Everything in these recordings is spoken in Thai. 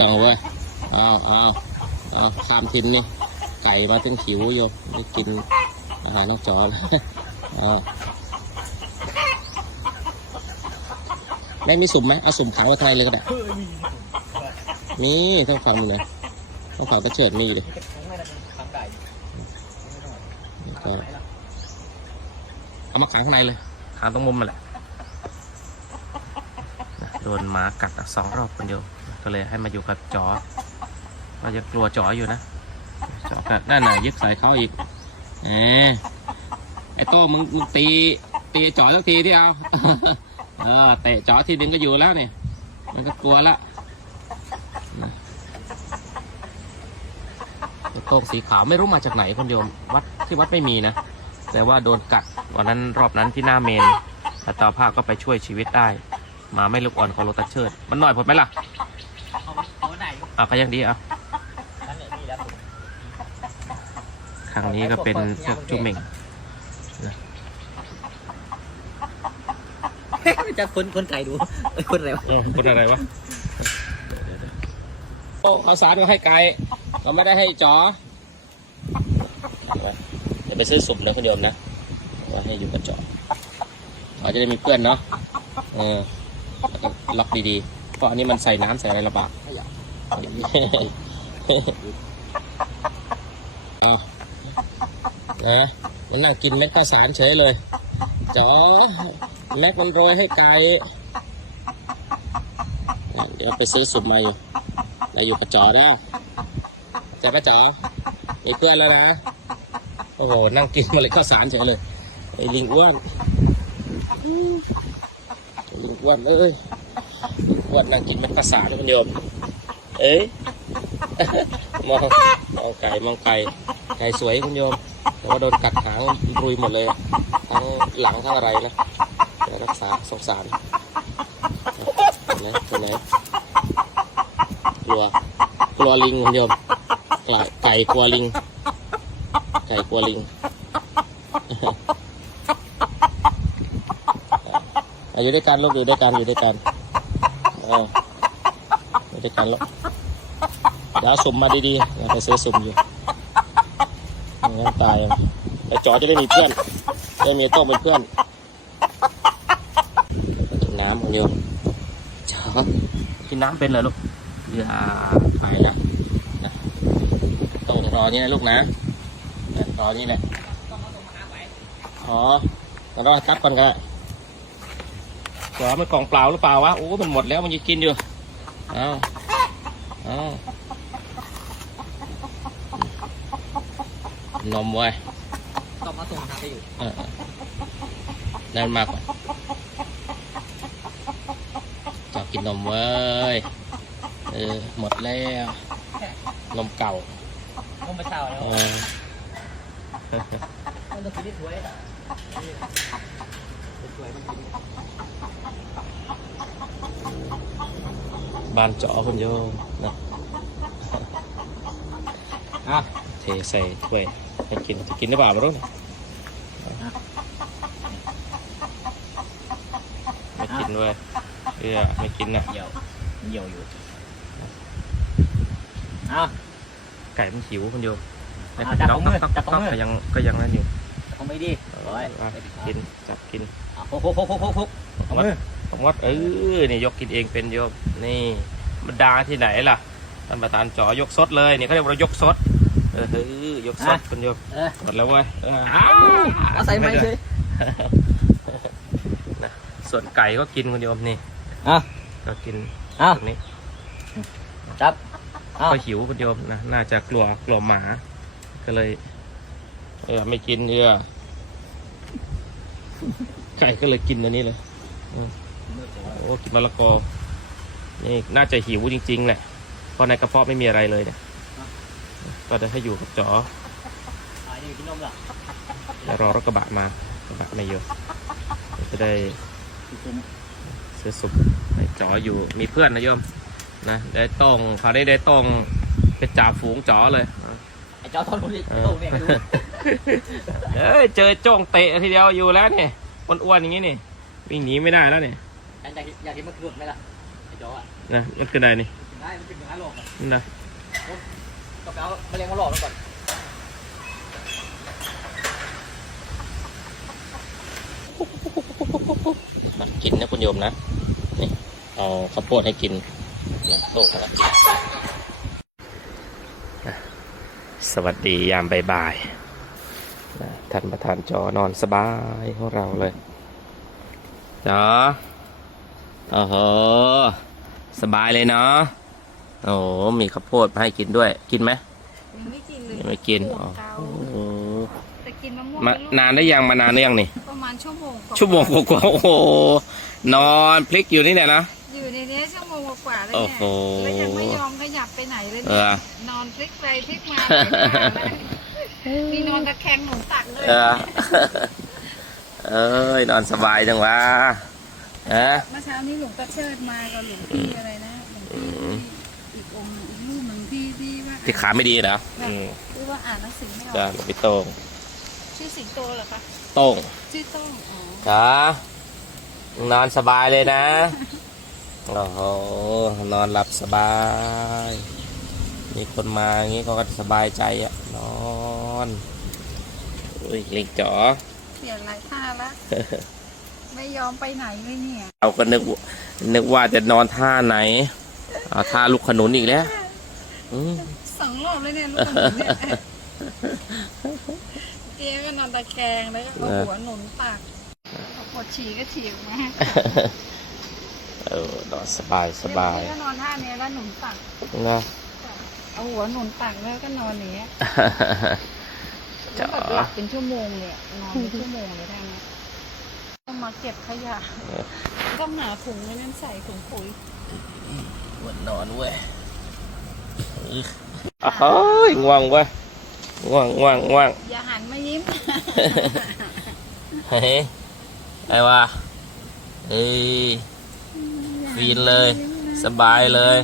เอาเว้ยเอาเอาเอาข้ามทินนี่ ไก่มาเป็นขิวโยมได้กินอาหารนอกจอแล้วเอาแม่มีสุ่มไหมเอาสุ่มขังไว้ข้างในเลยก็ได้ มีต้องฟังมีเลยต้องฟังกระเชิดมีเลยเอามาขังข้างในเลยขังตรงมุมมาแหละ โดนหมากัดสองรอบคนเดียว ก็เลยให้มาอยู่กับจอเราจะกลัวจออยู่นะจอกัดนั่นน่ะยึดใส่เขาอีกแหมไอ้โต้มึงมึงตีตีจอสักทีที่เอาเออเตะจอทีนึงก็อยู่แล้วเนี่ยมันก็กลัวละไอ้โต้งสีขาวไม่รู้มาจากไหนคนโยมวัดที่วัดไม่มีนะ แต่ว่าโดนกัดวันนั้นรอบนั้นที่หน้าเมนอาตาภาพก็ไปช่วยชีวิตได้ มาไม่ลูกอ่อนของโรตัสเชิด มันหน่อยผลไหมล่ะ อาไหนอะก็ยังดีอะนั่นแหละนี่แล้วครั้งนี้ก็เป็นพวกจุ่มเหม่งจะคนคนไก่ดูเอ้ยคนอะไรวะเออคนอะไรวะโอ้ข้าวสารก็ให้ไก่เราไม่ได้ให้จอเดี๋ยวไปซื้อสุ่มนะคุณโยมนะว่าให้อยู่กับจอเราจะได้มีเพื่อนเนาะเออแล้วก็ล็อกดีๆเพราะอันนี้มันใส่น้ำใส่อะไรระบาด เอานะมันนั่งกินเม็ดข้าวสารเฉยเลยจอแม็กมันโรยให้ไก่เดี๋ยวไปซื้อสุ่มมาอยู่มาอยู่กับจอแล้วใช่ปะจอมีเพื่อนแล้วนะ โอ้โห นั่งกินเมาเลยข้าวสารเฉยเลยไอ้ลิงอ้วนลิงอ้วนเอ้ยลิงอ้วนนั่งกินเม็ดข้าวสารคนเดียว เอ้ยมองมองไก่มองไก่ไก่สวยคุณโยม แต่ว่าโดนกัดหางรุยหมดเลยทั้งหลังทั้งอะไรนะรักษาสงสารตัวไหนตัวไหนกลัวกลัวลิงคุณโยมไก่กลัวลิง ไก่กลัวลิงอะอยู่ด้วยกันลูกอยู่ด้วยกันอยู่ด้วยกันเอออยู่ด้วยกันลูก เดี๋ยวเอาสุ่มมาดีๆเราไปซื้อสุ่มอยู่ไม่งั้นตายอะไอ้จอจะได้มีเพื่อนจะได้มีโต้งเป็นเพื่อนกินน้ำของโยมจอกินน้ำเป็นเหรอลูกอย่าถ่ายนะนะโต้งรอนี่นะลูกนะนะรอนี่แหละอ๋อแต่รอตัดก่อนก็ได้จอมันกล่องเปล่าหรือเปล่าวะโอ้มันหมดแล้วมันยังกินอยู่อ้าวอ้าว นมเว้ยก็มาส่งทางไปอยู่เออเออนั่นมากกว่าจอกินนมเว้ยเออหมดแล้วนมเก่าผมมาเช่าแล้วเออมันต้องกินที่ถ้วยอะถ้วยมันกินบ้านจอคุณโยมนะอะเทใส่ถ้วย ให้กินกินได้เปล่าไม่รู้นะไม่กินด้วยเออไม่กินนะเหี่ยวเหี่ยวอยู่อะไก่มันหิวคุณโยมอะจับของมือตักจับของมือก็ยังก็ยังนั่นอยู่คงไม่ดีร้อยอะกินจับกินอะโคกโคกโคกโคกโคกเอามือผมว่าเออนี่ยกกินเองเป็นโยมนี่มันดาที่ไหนล่ะท่านประธานจอยกสดเลยนี่เขาเรียกว่ายกสดเออเฮ้ยยกสดคุณโยมเออ หมดแล้วเว้ยเอออ้าเอาใส่ไม้เลยนะส่วนไก่ก็กินคุณโยมนี่อะก็กินอะตรงนี้จับอะก็หิวคุณโยมนะน่าจะกลัวกลัวหมา ก็เลย เออไม่กินเออไก่ก็เลยกินอันนี้เลยโอ้กินมะละกอนี่น่าจะหิวจริงๆแหละเพราะในกระเพาะไม่มีอะไรเลยเนี่ย ก็จะให้อยู่กับจออะนี่กินนมเหรอแล้วรอรถกระบะมากระบะไม่เยอะจะได้กินนมซื้อสุกให้จออยู่มีเพื่อนนะโยมนะได้ต้องคราวนี้ได้ต้องเป็นจ่าฝูงจอเลยไอ้เจ้าทอนคนนี้เออโตเนี่ยก็ดูเอ้ยเจอโจ้งเตะทีเดียวอยู่แล้วเนี่ยอ้วนๆอย่างนี้นี่วิ่งหนีไม่ได้แล้วเนี่ยอยากอยากอยากเห็นมันกระโดดไหมล่ะไอ้เจ้าอะนะมันคืออะไรนี่มได้มันเป็นหมาหลอกอะนี่นะก็ไป เอาแมลงมาหลอกมันก่อนกินนะคุณโยมนะ นี่เอาข้าวโพดให้กินนะโตกันแล้วอะสวัสดียามบ่ายๆนะท่านประธานจอนอนสบายของเราเลยจอโอ้โห สบายเลยเนาะ โอ้มีข้าวโพดมาให้กินด้วย กินไหม ไม่กินเลยยังไม่กินห่วอ๋องเกาโอ้โหแต่กินมะม่วงมาเป็นลูกนานได้ยังมานานได้ยังนี่ ประมาณชั่วโมงกว่าชั่วโมงกว่าๆโอ้โหนอนพลิกอยู่นี่แหละนะ อยู่ในนี้ชั่วโมงกว่าๆแล้วโอ้เนี่ยโห แล้วยังไม่ยอมขยับไปไหนเลยเอเนี่ยอ นอนพลิกไปพลิกมาหลายท่าแล้วมีนอนตะแคงหนุนตักด้วยเออ เอ้ยนอนสบายจังวะเอะเมื่อเช้านี้หลวงตาเชิดมากับหลวงพี่อะไรนะหลวงพี่อีกองค์อีกรูปหนึ่งที่ที่ว่า ที่ขาไม่ดีเหรออืมที่ว่า อ่านหนังสือไม่อจ้าอกหลวงพี่โต้งชื่อสิงโตเหรอคะโต้งชื่อโต้งอ๋อจ้านอนสบายเลยนะ โอ้โห นอนหลับสบาย มีคนมาอย่างนี้เขาก็สบายใจอะนอนอุ้ยลิงจ๋อ เปลี่ยนหลายท่าแล้วไม่ยอมไปไหนเลยเนี่ยเราก็นึกว่านึกว่าจะนอนท่าไหนเอาท่าลูกขนุนอีกแล้วอืมสองรอบเลยเนี่ยลูกขนุนเนี่ย เจ๊ก็นอนตะแคงแล้วก็เอาหัวหนุนตักพอปวดฉี่ก็ฉี่ออกมาเออนอนสบายสบายเจ๊ก็นอนท่าเนี้ยแล้วหนุนตักนะเอาหัวหนุนตักแล้วก็นอนอย่างเงี้ยจ๋แล้วอแบบหลับเป็นชั่วโมงเลยอะนอนเป็นชั่วโมงเลยท่าเนี้ยต้องมาเก็บขยะต้องหาถุงไว้นั่นใส่ถุงปุ๋ยวันนอนเว้ยอ้าวง่วงเว้ยง่ วงง่วงง่วงอย่าหันมายิ้มเฮ้ยไอ้วะเฮ้ยฟีนเลย สบายเลย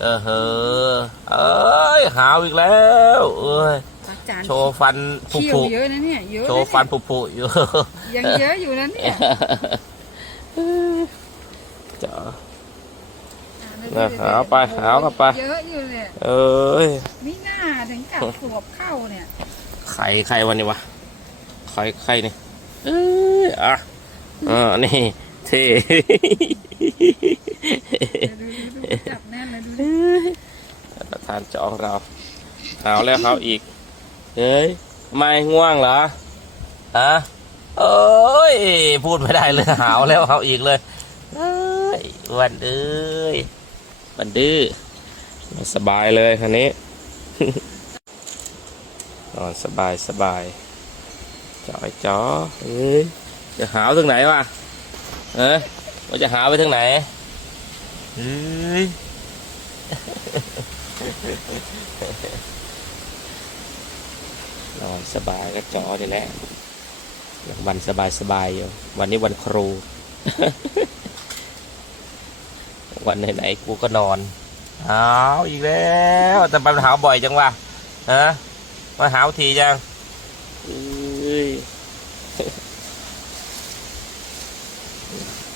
เออเฮ้อเอ้ยหาวอีกแล้วเอ้ยอาจารย์โชว์ฟันผุเขี้ยวผุเยอะนะเนี่ยเยอะโชว์ฟันผุผุอยู่ยังเยอะอยู่นะเนี่ยจ๋อ เนี่ยหาไปหาเข้าไป เยอะอยู่เนี่ยเอ้ยมิน่าถึงกับขวบเข้าเนี่ย ไข่ไข่วันนี้วะไข่ไข่นี่เอ้ยอะอ่านี่เท่ดูดูดูจับแน่นเลยดูดิประธานจองเราหาวแล้วเขาอีกเฮ้ยทำไม่ง่วงเหรอฮะโอ้ย พูดไม่ได้เลยหาวแล้วเขาอีกเลยเอ้ยวันเอ้ย วันดื้อสบายเลยคันนี้ นอนสบายสบายจอยจอเอ้ยจะหาวถึงไหนวะเอ้ยว่าจะหาวไปถึงไหนเฮ้ยนอนสบายก็จอนี่แหละวันสบายสบายอยู่วันนี้วันครู วันไหนๆกูก็นอนหาวอีกแล้วแต่ไปมันหาบ่อยจังวะฮะมาหาทีจัง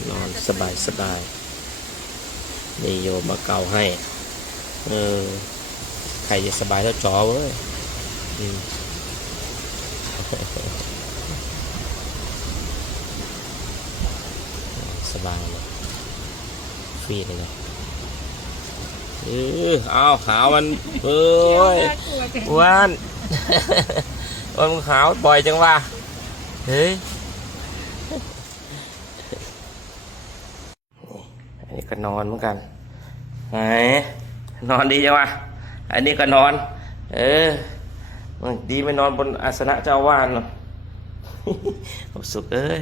นอนสบายสบายนี่โยมมาเกาให้ เออ ใครจะสบายเท่าจอเว้ยสบายเลย ฟรีเลยนะเออเอาหาวมันเอ้ยน่ากลัวจังอ้วนอ้วนมึงหาวบ่อยจังวะเฮ้ยอันนี้ก็นอนเหมือนกันไหนนอนดีจังวะอันนี้ก็นอน เออดีไม่นอนบนอาสนะเจ้าอาวาสเนาะผมสุขเอ้ย